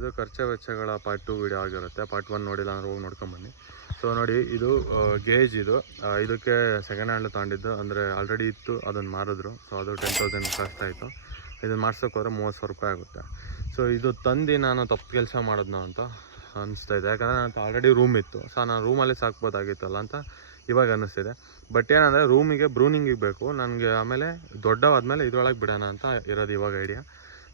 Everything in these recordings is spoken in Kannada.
ಇದು ಖರ್ಚು ವೆಚ್ಚಗಳ ಪಾರ್ಟ್ 2 ವಿಡಿಯೋ ಆಗಿರುತ್ತೆ. ಪಾರ್ಟ್ 1 ನೋಡಿಲ್ಲ ಅಂದ್ರೆ ಹೋಗಿ ನೋಡ್ಕೊಂಬನ್ನಿ. ಸೊ ನೋಡಿ, ಇದು ಗೇಜ್. ಇದಕ್ಕೆ ಸೆಕೆಂಡ್ ಹ್ಯಾಂಡ್ ತಗೊಂಡಿದ್ದು, ಅಂದರೆ ಆಲ್ರೆಡಿ ಇತ್ತು, ಅದನ್ನು ಮಾರಿದ್ರು. ಸೊ ಅದು 10,000 ಕಾಸ್ಟ್ ಆಯಿತು. ಇದನ್ನು ಮಾಡ್ಸೋಕೆ ಹೋದ್ರೆ 30,000 ರೂಪಾಯಿ ಆಗುತ್ತೆ. ಸೊ ಇದು ತಂದು ನಾನು ತಪ್ಪು ಕೆಲಸ ಮಾಡಿದ್ನೋ ಅಂತ ಅನಿಸ್ತಾ ಇದೆ. ಯಾಕಂದರೆ ನಾನು ಆಲ್ರೆಡಿ ರೂಮ್ ಇತ್ತು. ಸೊ ನಾನು ರೂಮಲ್ಲಿ ಸಾಕ್ಬೋದಾಗಿತ್ತಲ್ಲ ಅಂತ ಇವಾಗ ಅನ್ನಿಸ್ತಿದೆ. ಬಟ್ ಏನಂದರೆ ರೂಮಿಗೆ ಬ್ರೂನಿಂಗಿಗೆ ಬೇಕು ನನಗೆ. ಆಮೇಲೆ ದೊಡ್ಡವಾದ್ಮೇಲೆ ಇದ್ರೊಳಗೆ ಬಿಡೋಣ ಅಂತ ಇರೋದು ಇವಾಗ ಐಡಿಯಾ.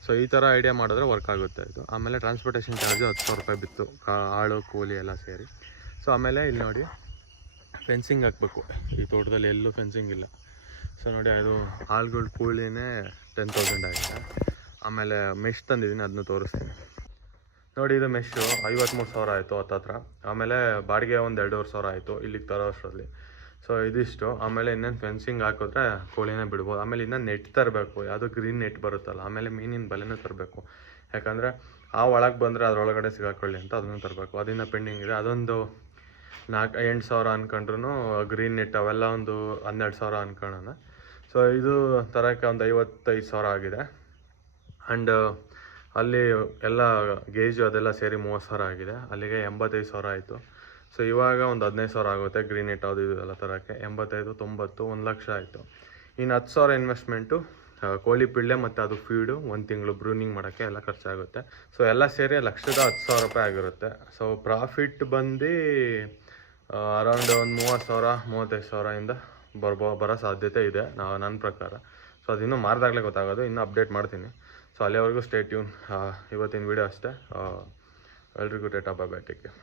ಸೊ ಈ ಥರ ಐಡಿಯಾ ಮಾಡಿದ್ರೆ ವರ್ಕ್ ಆಗುತ್ತೆ ಇದು. ಆಮೇಲೆ ಟ್ರಾನ್ಸ್ಪೋರ್ಟೇಷನ್ ಚಾರ್ಜು 10,000 ರೂಪಾಯಿ ಬಿತ್ತು, ಆಳು ಕೂಲಿ ಎಲ್ಲ ಸೇರಿ. ಸೊ ಆಮೇಲೆ ಇಲ್ಲಿ ನೋಡಿ, ಫೆನ್ಸಿಂಗ್ ಹಾಕಬೇಕು. ಈ ತೋಟದಲ್ಲಿ ಎಲ್ಲೂ ಫೆನ್ಸಿಂಗ್ ಇಲ್ಲ. ಸೊ ನೋಡಿ, ಅದು ಆಳುಗಳ ಕೂಲಿನೇ 10,000 ಆಗಿದೆ. ಆಮೇಲೆ ಮೆಶ್ ತಂದಿದ್ದೀನಿ, ಅದನ್ನು ತೋರಿಸ್ತೀನಿ. ನೋಡಿ, ಇದು ಮೆಶ್ಶು 53,000 ಆಯಿತು ಹತ್ತತ್ರ. ಆಮೇಲೆ ಬಾಡಿಗೆ ಒಂದು 2,500 ಆಯಿತು ಇಲ್ಲಿಗೆ ತರೋ ಅಷ್ಟರಲ್ಲಿ. ಸೊ ಇದಿಷ್ಟು. ಆಮೇಲೆ ಇನ್ನೇನು ಫೆನ್ಸಿಂಗ್ ಹಾಕಿದ್ರೆ ಕೋಳಿನೇ ಬಿಡ್ಬೋದು. ಆಮೇಲೆ ಇನ್ನೂ ನೆಟ್ ತರಬೇಕು, ಯಾವುದೋ ಗ್ರೀನ್ ನೆಟ್ ಬರುತ್ತಲ್ಲ. ಆಮೇಲೆ ಮೀನಿನ ಬಲೆನೂ ತರಬೇಕು, ಯಾಕಂದರೆ ಆ ಒಳಗೆ ಬಂದರೆ ಅದರೊಳಗಡೆ ಸಿಗಾಕೊಳ್ಳಿ ಅಂತ ಅದನ್ನು ತರಬೇಕು. ಅದನ್ನು ಪೆಂಡಿಂಗ್ ಇದೆ. ಅದೊಂದು 8,000 ಅಂದ್ಕೊಂಡ್ರು. ಗ್ರೀನ್ ನೆಟ್ ಅವೆಲ್ಲ ಒಂದು 12,000 ಅಂದ್ಕೊಳ್ಳೋಣ. ಸೊ ಇದು ತರೋಕ್ಕೆ ಒಂದು 55,000 ಆಗಿದೆ. ಆ್ಯಂಡ್ ಅಲ್ಲಿ ಎಲ್ಲ ಗೇಜು ಅದೆಲ್ಲ ಸೇರಿ 30,000 ಆಗಿದೆ. ಅಲ್ಲಿಗೆ 85,000 ಆಯಿತು. ಸೊ ಇವಾಗ ಒಂದು 15,000 ಆಗುತ್ತೆ ಗ್ರೀನ್ ನೆಟ್ ಅದು ಇದು ಎಲ್ಲ ತರೋಕ್ಕೆ. 85, 90, 1,00,000 ಆಯಿತು. ಇನ್ನು 10,000 ಇನ್ವೆಸ್ಟ್ಮೆಂಟು ಕೋಳಿ ಪಿಳ್ಳೆ ಮತ್ತು ಅದು ಫೀಡು 1 ತಿಂಗಳು ಬ್ರೂನಿಂಗ್ ಮಾಡೋಕ್ಕೆ ಎಲ್ಲ ಖರ್ಚಾಗುತ್ತೆ. ಸೊ ಎಲ್ಲ ಸೇರಿ 1,10,000 ರೂಪಾಯಿ ಆಗಿರುತ್ತೆ. ಸೊ ಪ್ರಾಫಿಟ್ ಬಂದು ಅರೌಂಡ್ ಒಂದು 30,000, 35,000ಇಂದ ಬರೋ ಸಾಧ್ಯತೆ ಇದೆ ನನ್ನ ಪ್ರಕಾರ. ಸೊ ಅದಿನ್ನೂ ಮಾರಿದಾಗಲೇ ಗೊತ್ತಾಗೋದು. ಇನ್ನೂ ಅಪ್ಡೇಟ್ ಮಾಡ್ತೀನಿ. ಸೊ ಅಲ್ಲಿವರೆಗೂ ಸ್ಟೇ ಟ್ಯೂನ್. ಇವತ್ತಿನ ವಿಡಿಯೋ ಅಷ್ಟೇ. ಎಲ್ರಿಗೂ Tata, bye bye, take care.